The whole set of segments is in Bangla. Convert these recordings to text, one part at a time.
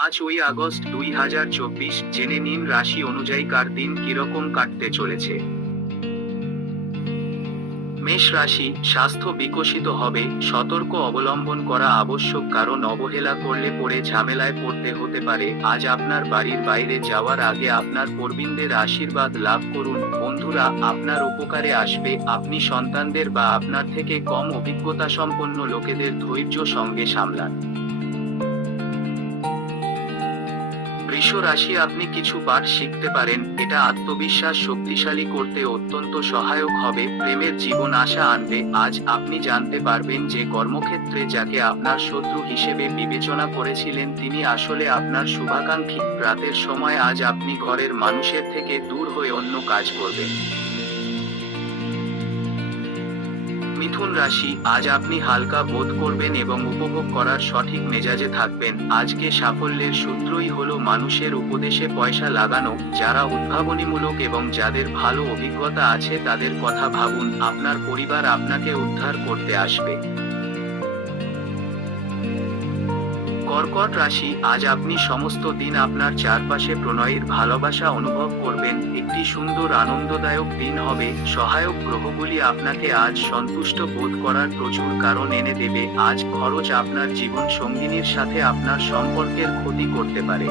5ই আগস্ট 2024 জেনে নিন রাশি অনুযায়ী কার দিন কিরকম কাটতে চলেছে। মেষ রাশি, স্বাস্থ্য বিকশিত হবে, সতর্ক অবলম্বন করা আবশ্যক কারণ অবহেলা করলে পরে ঝামেলায় পড়তে হতে পারে। আজ আপনার বাড়ির বাইরে যাওয়ার আগে আপনার প্রবীণদের আশীর্বাদ লাভ করুন। বন্ধুরা আপনার উপকারে আসবে। আপনি সন্তানদের বা আপনার থেকে কম অভিজ্ঞতা সম্পন্ন লোকেদের ধৈর্য সঙ্গে সামলান। বৃষ রাশি, আপনি কিছু পাঠ শিখতে পারেন, এটা আত্মবিশ্বাস শক্তিশালী করতে অত্যন্ত সহায়ক হবে। প্রেমের জীবন আশা আনবে। আজ আপনি জানতে পারবেন যে কর্মক্ষেত্রে যাকে আপনার শত্রু হিসেবে বিবেচনা করেছিলেন তিনি আসলে আপনার শুভাকাঙ্ক্ষী। রাতের সময় আজ আপনি ঘরের মানুষের থেকে দূর হয়ে অন্য কাজ করবেন। মিথুন রাশি, আজ আপনি হালকা বোধ করবেন এবং উপভোগ করার সঠিক মেজাজে থাকবেন। আজকে সাফল্যের সূত্রই হলো মানুষের উপদেশে পয়সা লাগানো। যারা উদ্ভাবনীমূলক এবং যাদের ভালো অভিজ্ঞতা আছে তাদের কথা ভাবুন। আপনার পরিবার আপনাকে উদ্ধার করতে আসবে। কর্কট রাশি, আজ আপনি সমস্ত দিন আপনার চারপাশে প্রণয়ের ভালোবাসা অনুভব করবেন। একটি সুন্দর আনন্দদায়ক দিন হবে। সহায়ক গ্রহগুলি আপনাকে আজ সন্তুষ্ট বোধ করার প্রচুর কারণ এনে দেবে। আজ খরচ আপনার জীবন সঙ্গিনীর সাথে আপনার সম্পর্কের ক্ষতি করতে পারে।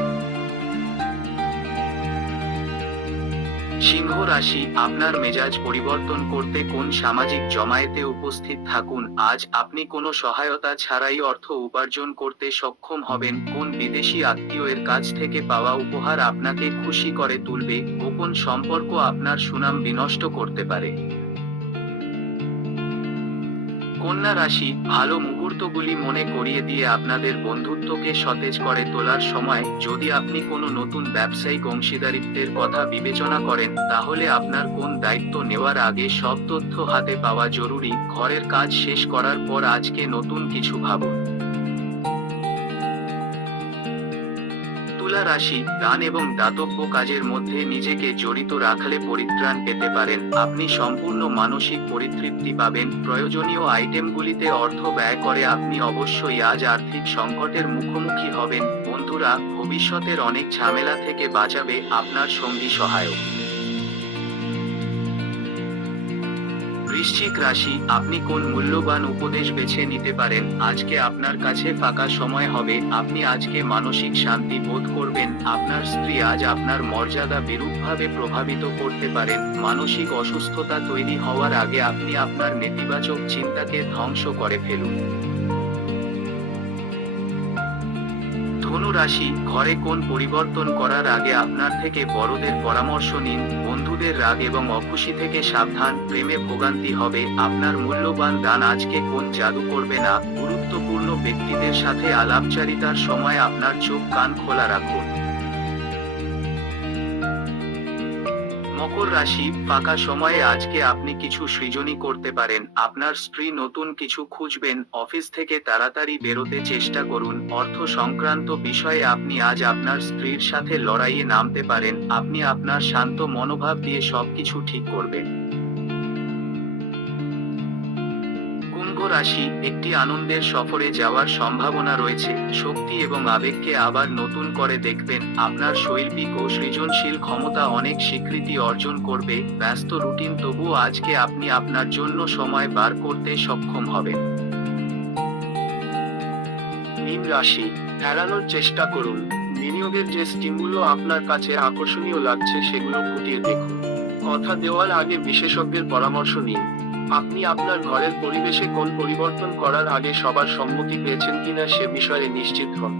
সিংহ রাশি, আপনার মেজাজ পরিবর্তন করতে কোন সামাজিক জমায়েতে উপস্থিত থাকুন। আজ আপনি কোনো সহায়তা ছাড়াই অর্থ উপার্জন করতে সক্ষম হবেন। কোন বিদেশি আত্মীয়ের কাছ থেকে পাওয়া উপহার আপনাকে খুশি করে তুলবে। গোপন সম্পর্ক আপনার সুনাম বিনষ্ট করতে পারে। কন্যা রাশি, ভালো মুহূর্তগুলি মনে করিয়ে দিয়ে আপনাদের বন্ধুত্বকে সতেজ করে তোলার সময়। যদি আপনি কোনো নতুন ব্যবসায়িক অংশীদারিত্বের কথা বিবেচনা করেন তাহলে আপনার কোন দায়িত্ব নেওয়ার আগে সব তথ্য হাতে পাওয়া জরুরি। ঘরের কাজ শেষ করার পর আজকে নতুন কিছু ভাবুন। তুলা রাশি, দান এবং দাতব্য কাজের মধ্যে নিজেকে জড়িত রাখলে পরিত্রাণ পেতে পারেন। আপনি সম্পূর্ণ মানসিক পরিতৃপ্তি পাবেন। প্রয়োজনীয় আইটেমগুলিতে অর্থ ব্যয় করে আপনি অবশ্যই আজ আর্থিক সংকটের মুখোমুখি হবেন। বন্ধুরা ভবিষ্যতের অনেক ঝামেলা থেকে বাঁচাবে আপনার সঙ্গী সহায়ক। বৃশ্চিক রাশি, আপনি কোন মূল্যবান উপদেশ বেছে নিতে পারেন। আজকে আপনার কাছে ফাঁকা সময় হবে। আপনি আজকে মানসিক শান্তি বোধ করবেন। আপনার স্ত্রী আজ আপনার মর্যাদা বিরূপভাবে প্রভাবিত করতে পারেন। মানসিক অসুস্থতা তৈরি হওয়ার আগে আপনি আপনার নেতিবাচক চিন্তাকে ধ্বংস করে ফেলুন। ধনু রাশি, ঘরে কোন পরিবর্তন করার আগে আপনার থেকে বড়দের পরামর্শ নিন। বন্ধুদের রাগ এবং অখুশি থেকে সাবধান। প্রেমে ভোগান্তি হবে। আপনার মূল্যবান দান আজকে কোন জাদু করবে না। গুরুত্বপূর্ণ ব্যক্তিদের সাথে আলাপচারিতার সময় আপনার চোখ কান খোলা রাখুন। মকর রাশি, ফাঁকা সময়ে আজকে আপনি কিছু সৃজনী করতে পারেন। আপনার স্ত্রী নতুন কিছু খুঁজবেন। অফিস থেকে তাড়াতাড়ি বেরোতে চেষ্টা করুন। অর্থ সংক্রান্ত বিষয়ে আপনি আজ আপনার স্ত্রীর সাথে লড়াইয়ে নামতে পারেন। আপনি আপনার শান্ত মনোভাব দিয়ে সবকিছু ঠিক করবেন। কুম্ভ রাশি, একটি আনন্দের সফরে যাওয়ার সম্ভাবনা রয়েছে। শক্তি এবং আবেগকে আবার নতুন করে দেখবেন। আপনার শৈল্পিক ও সৃজনশীল ক্ষমতা অনেক স্বীকৃতি অর্জন করবে। ব্যস্ত রুটিন তবুও আজকে আপনি আপনার জন্য সময় বার করতে সক্ষম হবেন। মীন রাশি, এড়ানোর চেষ্টা করুন। বিনিয়োগের যে স্কিমগুলো আপনার কাছে আকর্ষণীয় লাগছে সেগুলো খতিয়ে দেখুন। কথা দেওয়ার আগে বিশেষজ্ঞের পরামর্শ নিন। আপনি আপনার ঘরের পরিবেশে কোন পরিবর্তন করার আগে সবার সম্মতি পেয়েছেন কিনা সে বিষয়ে নিশ্চিত হন।